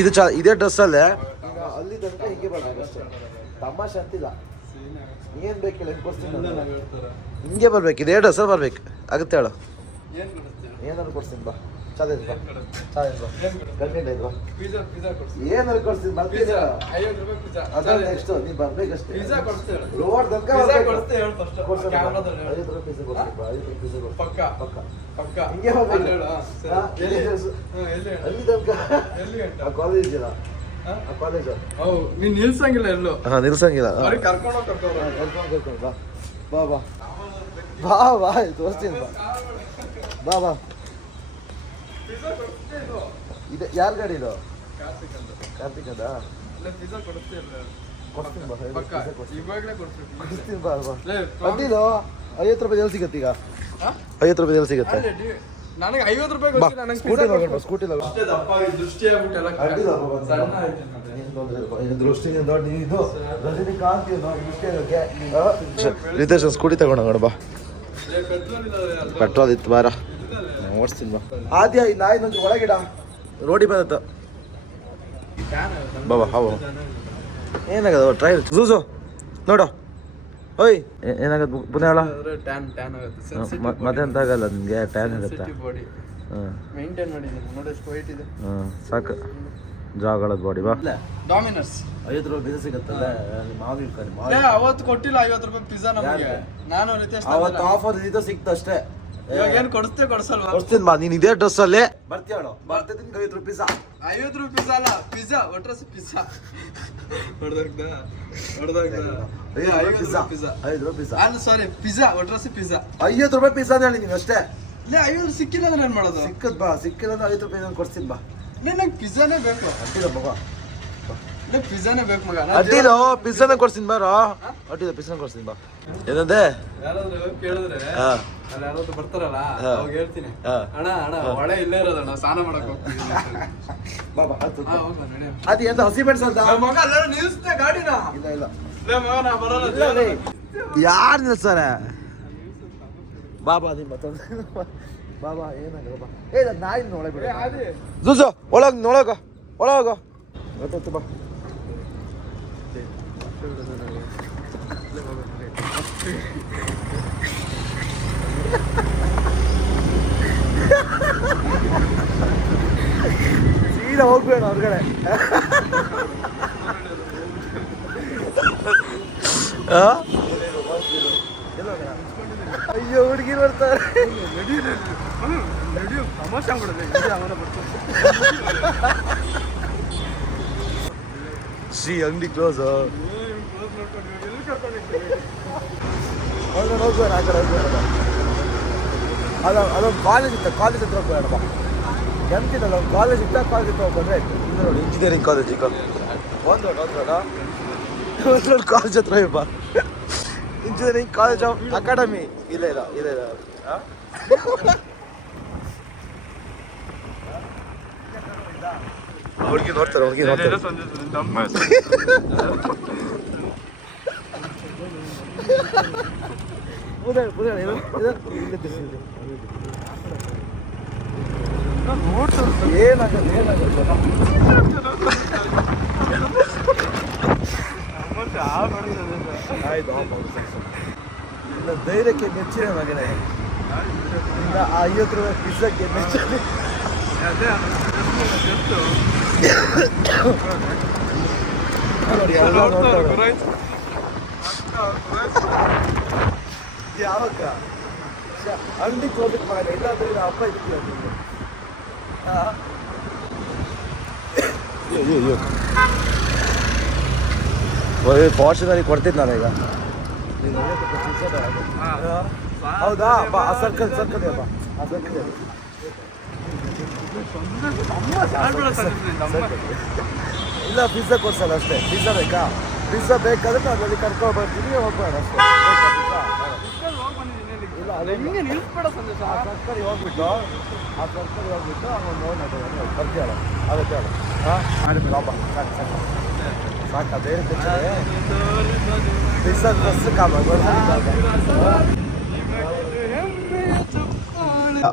ಇದು ಇದೇ ಡ್ರೆಸ್ಸಲ್ಲೇ ಈಗ ಅಲ್ಲಿ ತನಕ ಹಿಂಗೆ ಬರ್ಬೇಕು ಅಷ್ಟೇ, ತಮಾಷೆ ಅಂತಿಲ್ಲ. ಏನು ಬೇಕಿಲ್ಲ ಕೊಡ್ತೀನಿ, ಹಿಂಗೆ ಬರ್ಬೇಕು, ಇದೇ ಡ್ರೆಸ್ಸಲ್ಲಿ ಬರ್ಬೇಕು ಆಗುತ್ತೆ ಹೇಳು. ಏನಾದ್ರು ಕೊಡ್ತೀನಿ ಬಾ, ಚಾಲೆಂಜ್ ಬಾ, ಚಾಲೆಂಜ್ ಬಾ, ಗಂಟೆ ಬಾ, ಏನಾದ್ರು ಕೊಡ್ತೀನಿ ಬರ್ತೀನಿ. ಅದ ನೆಕ್ಸ್ಟ್ ನೀನು ಬರ್ಬೇಕಷ್ಟೇ, ರೋಡ್ ತನಕ 50 ರೂಪಾಯಿ ಪಿಜ್ಜಾ ಕೊಡ್ತೀನಿ, 50 ಪಿಜ್ಜಾ ಕೊಡ್ತೀನಿ ಪಕ್ಕ ಹಿಂಗೆ ಹೋಗ್ಬೇಕು. ಅಲ್ಲಿ ತನಕ ಕಾಲೇಜ್ ಇದೆಯಲ್ಲ, ಕಾಲೇಜ್ ನೀನ್ ನಿಲ್ಸಂಗಿಲ್ಲ ಎಲ್ಲೂ. ನಿಲ್ಸಂಗಿಲ್ಲ, ಕರ್ಕೊಂಡು ಬಾ ಬಾ ಬಾ ಬಾ ತೋರಿಸ್ತೀನಿ ಬಾ ಬಾ ಬಾ. ಇದೆ ಯಾರ ಗಾಡಿ ಇದು? ಕಾರ್ತಿಕ್ ಅದ ಕೊಡ್ತೀನಿ ಬಾ, ಕೊಡ್ತೀನಿ ಬಾ ಬಾ. ಅಡ್ಡಿಲ್ಲ, 50 ರೂಪಾಯಿ ಎಲ್ಲಿ ಸಿಗತ್ತೆ ಈಗ? 50 ರೂಪಾಯಿ ಎಲ್ಲಿ ಸಿಗತ್ತೆ? ನನಗೆ 50 ರೂಪಾಯಿ ಸ್ಕೂಟಿ ತಗೊಂಡು ಸ್ಕೂಟಿ ರಿತೇಶ್ ಸ್ಕೂಟಿ ತಗೊಂಡು ಬಾ, ಪೆಟ್ರೋಲ್ ಇತ್ತು ಬಾರ ಓಡಿಸ್ತೀನಿ ಬಾ. ಆದ್ಯ ಈ ನಾಯಿ ನಂಗೆ ಒಳಗಿಡ ರೋಡಿ ಬಂದತ್ತ ಬಾಬಾ. ಹಾವು ಏನಾಗದ ಟ್ರೈಲ್ ಜೂಸು ನೋಡು. ಓಯ್ ಏನಾಗತ್ತೆ ಪುನಃ ಹೇಳ. ಮತ್ತೆ ಅಂತ ಆಗಲ್ಲ ನಿಮಗೆ, ಟ್ಯಾನ್ ಆಗುತ್ತೆ. ಸಾಕು ಜಾಗಳದ ಬಾಡಿ ಬಾ. ಡಾಮಿನರ್ಸ್ 50 ರೂಪಾಯಿ ಪಿಜ್ಜಾ ಸಿಗತ್ತಲ್ಲ, ಅವತ್ತು ಕೊಟ್ಟಿಲ್ಲ 50 ರೂಪಾಯಿ ಪಿಜ್ಜಾ ನಮಗೆ. ನಾನು ರಿತೇಶ್ ಅವತ್ತು ಆಫರ್ ಇದು ಸಿಕ್ತು ಅಷ್ಟೇ. ಇವಾಗ ಏನು ಕೊಡಿಸಲ್ವಾ? ಕೊಡ್ತೀನಿ ಬಾ, ನೀನು ಇದೇ ಡ್ರೆಸ್ ಅಲ್ಲೇ ಬರ್ತೀಯಾಳು. ಬರ್ತಿದ್ದೀನಿ 50 ರೂಪಾಯಿ ಪಿಜ್ಜಾ. 50 ರೂಪಾಯಿ ಪಿಜ್ಜಾ ಅಲ್ಲ, ಪಿಜ್ಜಾ ಒಟ್ರಸ್ ಪಿಜ್ಜಾ ಹೊಡೆದಾಗ್ದ 50 ರೂಪಾಯಿ ಪಿಜ್ಜಾ ಅಲ್ಲ, ಸಾರಿ ಪಿಜ್ಜಾ ಒಟ್ರಸ್ ಪಿಜ್ಜಾ. 50 ರೂಪಾಯಿ ಪಿಜ್ಜಾ ಅಂತ ಹೇಳಿ ನೀವು ಅಷ್ಟೇ. 50 ಸಿಕ್ಕಿಲ್ಲ ಅಂದ್ರೆ ಏನು ಮಾಡೋದು? ಸಿಕ್ಕದ್ ಬಾ, ಸಿಕ್ಕಿಲ್ಲ ಅಂದ್ರೆ 50 ರೂಪಾಯಿ ನಾನು ಕೊಡ್ತೀನಿ ಬಾ. ನಂಗೆ ಪಿಜ್ಜಾನೇ ಬೇಕು. ಅಡ್ಡಿಲ್ಲ ಮಗ, ಪಿಜ್ಜಾನೇ ಬೇಕು ಮಗ. ಅಡ್ಡಿಲ್ಲ ಪಿಜ್ಜಾನ ಕೊಡ್ತೀನಿ ಬಾರೋ. ಅಡ್ಡಿಲ್ಲ ಪಿಜ್ಜಾನ ಕೊಡ್ತೀನಿ ಬಾ. ಏನಂದೆ? ಯಾರಾದ್ರೂ ಕೇಳಿದ್ರೆ ಅಲ್ಲಿ ಯಾರಾದ್ರೂ ಬರ್ತಾರಲ್ಲ ಅವಾಗ ಹೇಳ್ತೀನಿ, ಅಣ್ಣ ಅಣ್ಣ ಒಳ್ಳೆ ಇಲ್ಲೇ ಇರೋದಣ್ಣ, ಸ್ನಾನ ಮಾಡಕ್ ಹೋಗ್ತೀನಿ. ಬಾಬಾ ಅದು ಎಂತ ಹಸಿ ಮೆಣಸು ಅಂತ ಮಗ ಅಲ್ಲ ನಿಲ್ಸ್ತೆ ಗಾಡಿನ. ಇಲ್ಲ ಇಲ್ಲ ಮಗ ನಾ ಬರಲ್ಲ. ಯಾರು ನಿಲ್ಸಾರ? ಬಾಬಾ ನಿಮ್ಮ ಮತ್ತೊಂದು ಬಾಬಾ ಏನಾಗಲ್ಲ ಬಾ. ನಾಯಿ ಒಳಗೆ ಬಿಡ ಜೂಸು, ಒಳಗ ಒಳಗ ಒಳಗ ಗೊತ್ತಾಯ್ತು ಬಾ. ಸೀದಾ ಹೋಗ್ಬೇಡ ಹೊರಗಡೆ. ಅಯ್ಯೋ ಹುಡುಗಿ ಬರ್ತಾರೆ. ಶ್ರೀ ಅಂಗಡಿ ಕ್ಲೋಸ್. ಹೋಗ್ಬೇಡ ಆ ಕಡೆ ಹೋಗ್ಬೇಡ. ಅದೊಂದು ಕಾಲೇಜ್ ಇತ್ತ, ಕಾಲೇಜ್ ಹತ್ರ ಹೋಗ್ಬೇಡ ಬಾ. ಎಂತಿದ್ದಲ್ಲ ಒಂದು ಕಾಲೇಜ್ ಇತ್ತ, ಕಾಲೇಜ್ ಹತ್ರ ಹೋಗ್ಬಂದ್ರೆ ಇದು ನೋಡಿ ಇಂಜಿನಿಯರಿಂಗ್ ಕಾಲೇಜ್. ಈಗ ಒಂದು ಕಾಲೇಜ್ ಹತ್ರ ಬಾ. Engineering college of academy. ಇಲ್ಲ ಇಲ್ಲ ಇಲ್ಲ ಇಲ್ಲ ಹುಡುಗಿ ನೋಡ್ತಾರೆ, ಹುಡುಗಿ ನೋಡ್ತಾರೆ. ಏನಾಗಲ್ಲ ಏನಾಗಲ್ಲ. ಆಯ್ತು ಇಲ್ಲ, ಧೈರ್ಯಕ್ಕೆ ಮೆಚ್ಚಿನ ಮಗನೇ. ಇಲ್ಲ 50 ರೂಪಾಯಿ ಪಿಜ್ಜಾಕ್ಕೆ ಮೆಚ್ಚಿನ. ನೋಡಿ ಎಲ್ಲ ನೋಡ್ತಾರೆ. ಯಾವಾಗ ಅಂಗಡಿ ಕ್ಲೋಸ್ ಮಾಡಿ ಇಲ್ಲಾಂದ್ರೆ ಹಬ್ಬ ಇದಕ್ಕೆ ಫಾರ್ಚುನರಿ ಕೊಡ್ತಿದ್ದು ನಾನು ಈಗ. ಹೌದಾ ಬಾ, ಸರ್ಕಲ್ ಸರ್ಕಲ್ ಬಾ, ಆ ಸರ್ಕಲ್ ಇಲ್ಲ. ಪಿಜ್ಜಾ ಕೊಡ್ಸಲ್ಲ ಅಷ್ಟೇ. ಪಿಜ್ಜಾ ಬೇಕಾ? ಪಿಜ್ಜಾ ಬೇಕಾದ್ರೆ ನಾನು ಅಲ್ಲಿ ಕರ್ಕೊಂಡು ಬರ್ತೀನಿ, ಹೋಗ್ಬೇಡ ಅಷ್ಟೇ. ಇಲ್ಲ ಹೆಂಗೆ ನಿಲ್ಸ್ಬೇಡ ಸಂದೇಶ. ಆ ಸರ್ಕಲ್ ಹೋಗ್ಬಿಟ್ಟು ಅವ್ನು ನೋಡಿ ಬರ್ತೀಯಲ್ಲ ಅದಕ್ಕೆ ಹೇಳು. ಹಾಂ ಲಾಭ ಸಾಕು ಸಾಕು ಸಾಕು. ಅದೇ ಪಿಜ್ಜಾ ಬಸ್ ಕಾಮ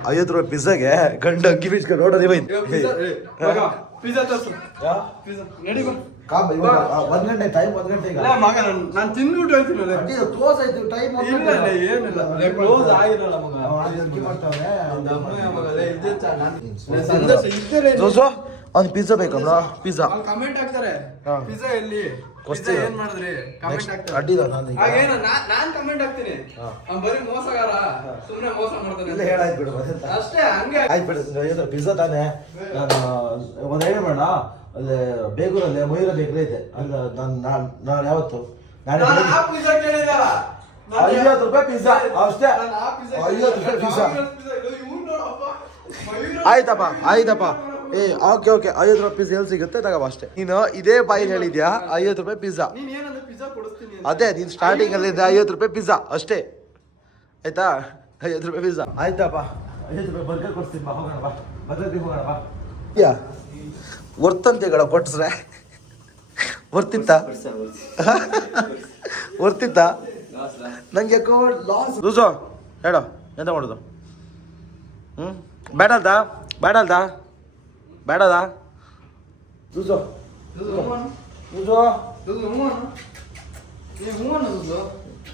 50 ರೂಪಾಯಿ ಪಿಜ್ಜಾಗೆ ಗಂಡು ಅಕ್ಕಿ ಬೀಸ್ಕೊಂಡು ನೋಡೋದು. ಪಿಜ್ಜಾ ತರ್ಸು ಪಿಜ್ಜಾ ನಡಿ ಬಾ ಕಾಮ್ ಇವಾಗ 1 ಗಂಟೆ ಟೈಮ್ 1 ಗಂಟೆ ಈಗ ಇಲ್ಲ ಮಗ ನಾನು ತಿಂದ್ಬಿಟ್ಟು ಹೋಗ್ತೀನಲ್ಲ ಅಡ್ಡಿಲ್ಲ ಕ್ಲೋಸ್ ಆಯ್ತು ಟೈಮ್ ಇಲ್ಲ ಏನಿಲ್ಲ ಕ್ಲೋಸ್ ಆಗಿರಲ್ಲ ಮಗ ಅಕ್ಕಿ ಮಾಡ್ತಾವನೆ ಸಂದೇಶ ಇದ್ದರೆ ಜೋಸೋ ಒಂದು ಪಿಜ್ಜಾ ಬೇಕಲ್ಲ ಪಿಜ್ಜಾ ಕಮೆಂಟ್ ಹಾಕ್ತಾರೆ ಪಿಜ್ಜಾ ಎಲ್ಲಿ ಪಿಜ್ಜಾ ಏನ್ ಮಾಡಿದ್ರಿ ಕಮೆಂಟ್ ಹಾಕ್ತಾರೆ ಅಡ್ಡಿಲ್ಲ ನಾನು ಈಗ ಹಾಗೇನ ನಾನ್ ಕಮೆಂಟ್ ಹಾಕ್ತೀನಿ ಅವ್ನು ಬರೀ ಮೋಸಗಾರ ಸುಮ್ಮನೆ ಮೋಸ ಮಾಡ್ತಾನೆ ಇಲ್ಲ ಹೇಳಾಯ್ತು ಬಿಡು ಮತ್ತೆ ಅಷ್ಟೇ ಹಂಗೆ ಆಯ್ತು ಬಿಡು ಪಿಜ್ಜಾ ತಾನೆ ನಾನು ಒಂದು ಐಡಿಯಾ ಮಾಡೋಣ ಅಲ್ಲಿ ಬೇಗೂರಲ್ಲಿ ಮೊಯ್ರ ಬೇಕರಿ ಇದೆ ಅಲ್ಲ ನಾನು ಯಾವತ್ತು ನಾನು ಆ ಪಿಜ್ಜಾ ಕೇಳಿದಲ್ಲ 50 ರೂಪಾಯಿ ಪಿಜ್ಜಾ ಅಷ್ಟೇ 50 ರೂಪಾಯಿ ಪಿಜ್ಜಾ ಆಯ್ತಪ್ಪ ಏ ಓಕೆ 50 ರೂಪಾಯಿ ಪಿಜ್ಜಾ ಎಲ್ಲಿ ಸಿಗುತ್ತೆ ತಗೋ ಅಷ್ಟೇ ನೀನು ಇದೇ ಬಾಯಿ ಹೇಳಿದ್ಯಾ 50 ರೂಪಾಯಿ ಪಿಜ್ಜಾ ನೀನ್ ಏನಂದ್ರೆ ಪಿಜ್ಜಾ ಕೊಡಿಸ್ತೀನಿ ಅದೇ ನೀನು ಸ್ಟಾರ್ಟಿಂಗ್ ಅಲ್ಲಿ 50 ರೂಪಾಯಿ ಪಿಜ್ಜಾ ಅಷ್ಟೇ ಆಯ್ತಾ 50 ರೂಪಾಯಿ ಪಿಜ್ಜಾ ಆಯ್ತಪ್ಪ 50 ರೂಪಾಯಿ ಬರ್ಗರ್ ಕೊಡ್ತೀನಿ ಬಾ ಹೋಗೋಣ ಬಾ ಬರ್ಗರ್ಗೆ ಹೋಗೋಣ ಬಾ ಯಾ ವರ್ತಂತೆಗಳ ಕೊಟ್ಸ್ರೆ ವರ್ತಿತ್ತ ನಂಗೆ ಯಾಕೋ ಲಾಸ್ ಲೂಸೋ ಹೇಳೋ ಎಂತ ಮಾಡೋದು ಬೇಡಲ್ದ ಲೂಸೋ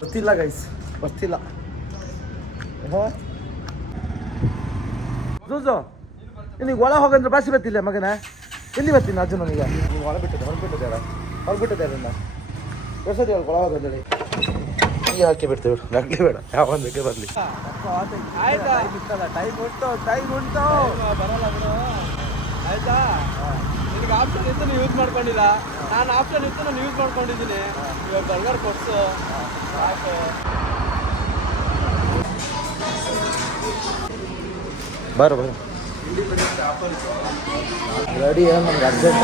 ಗೊತ್ತಿಲ್ಲ ಗೈಸ್ ಬರ್ತಿಲ್ಲ ಲೂಸೋ ನಿನಗೆ ಒಳ ಹೋಗಂದ್ರೆ ಬಾಸಿ ಬರ್ತಿಲ್ಲ ಮಗನ ಎಲ್ಲಿ ಬರ್ತೀನಿ ಅಜ್ಜು ನನಗೆ ನೀವು ಹೊರಬಿಟ್ಟಿದ್ದೆ ನನ್ನ ಹೊಸದಿ ಒಳ ಹೋಗಂದೇಳಿ ಈಗ ಹಾಕಿ ಬಿಡ್ತೀವಿ ನಗ್ಲಿ ಬೇಡ ಯಾವೊಂದು ಬೇಕೇ ಬರಲಿ ಟೈಮ್ ಉಂಟು ಬರಲ್ಲ ಬ್ರೋ ಆಯ್ತಾ ನಿನಗೆ ಆಪ್ಷನ್ ಇತ್ತು ನೀವು ಯೂಸ್ ಮಾಡ್ಕೊಂಡಿಲ್ಲ ನಾನು ಆಪ್ಷನ್ ಇತ್ತು ನಾನು ಯೂಸ್ ಮಾಡ್ಕೊಂಡಿದ್ದೀನಿ ಇವಾಗ ಬರ್ಗರ್ ಕೊಡ್ಸು ಸಾಕು ಬರೋ ರೆಡಿ ನಮ್ಗೆ ಅರ್ಜೆಂಟ್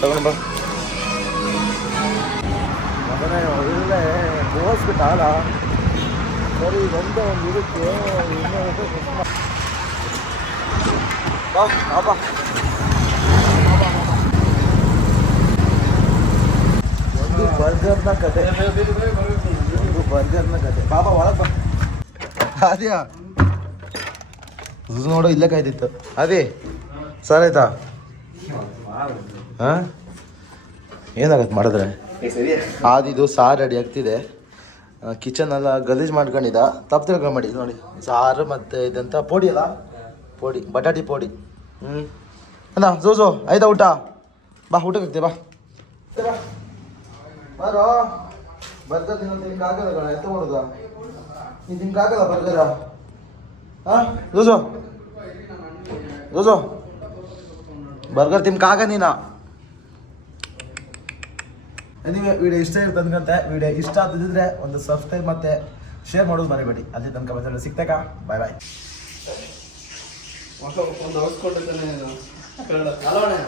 ತಗೊಂಡು ಬಾ ಮಗನೇ ಒಳ್ಳೆ ಬೋಸ್ಬಿಟ್ಟಾಲ ಸರಿ ಒಂದು ಇದಕ್ಕೆ ಬಾ ಒಂದು ಬರ್ಗರ್ನ ಕತೆ ಬಾಬಾ ಒಳಗೆ ಬಾ ಅದ್ಯಾ ನೋಡು ಇಲ್ಲೇ ಕಾಯ್ದಿತ್ತು ಅದೇ ಸರ್ ಆಯ್ತಾ ಹಾಂ ಏನಾಗತ್ತೆ ಮಾಡಿದ್ರೆ ಆದಿದು ಸಾರು ರೆಡಿ ಆಗ್ತಿದೆ ಕಿಚನ್ ಎಲ್ಲ ಗಲೀಜು ಮಾಡ್ಕೊಂಡಿದ್ದ ತಪ್ಪು ತಿಳ್ಕೊಂಬೇಡಿ ನೋಡಿ ಸಾರು ಮತ್ತು ಇದಂತ ಪೋಡಿ ಅಲ್ಲ ಪೋಡಿ ಬಟಾಟಿ ಪೋಡಿ ಅಣ್ಣ ಜೋಜೋ ಆಯ್ತಾ ಊಟ ಬಾ ಊಟಕ್ಕೆ ಆಗ್ತೀವಿ ಬಾ ಬಾರೋ ಬರ್ಗರ್ ತಿನ್ನಕ್ಕಾಗಲ್ಲ ಕಣ ಎಂತ ಮಾಡೋದು ನೀನು ತಿನ್ನಕ್ಕಾಗಲ್ಲ ಬರ್ಗರ ಹಾಂ ಜೋಜೋ ಬರ್ಗರ್ ತಿನ್ನಕ್ಕಾಗ ನೀನು ನೀವು ವಿಡಿಯೋ ಇಷ್ಟ ಇರುತ್ತೆ ಅನ್ಕಂತೆ ವಿಡಿಯೋ ಇಷ್ಟ ಆಗ್ತಿದ್ರೆ ಒಂದು ಸಬ್ಸ್ಕ್ರೈಬ್ ಮತ್ತು ಶೇರ್ ಮಾಡೋದು ಮರಿಬೇಡಿ ಅಲ್ಲಿ ತನಕ ಮತ್ತೆ ಸಿಗ್ತೇಕ ಬಾಯ್ ಒಂದು ಹೊಸ್ಕೊಂಡಿದ್ದಾನೆ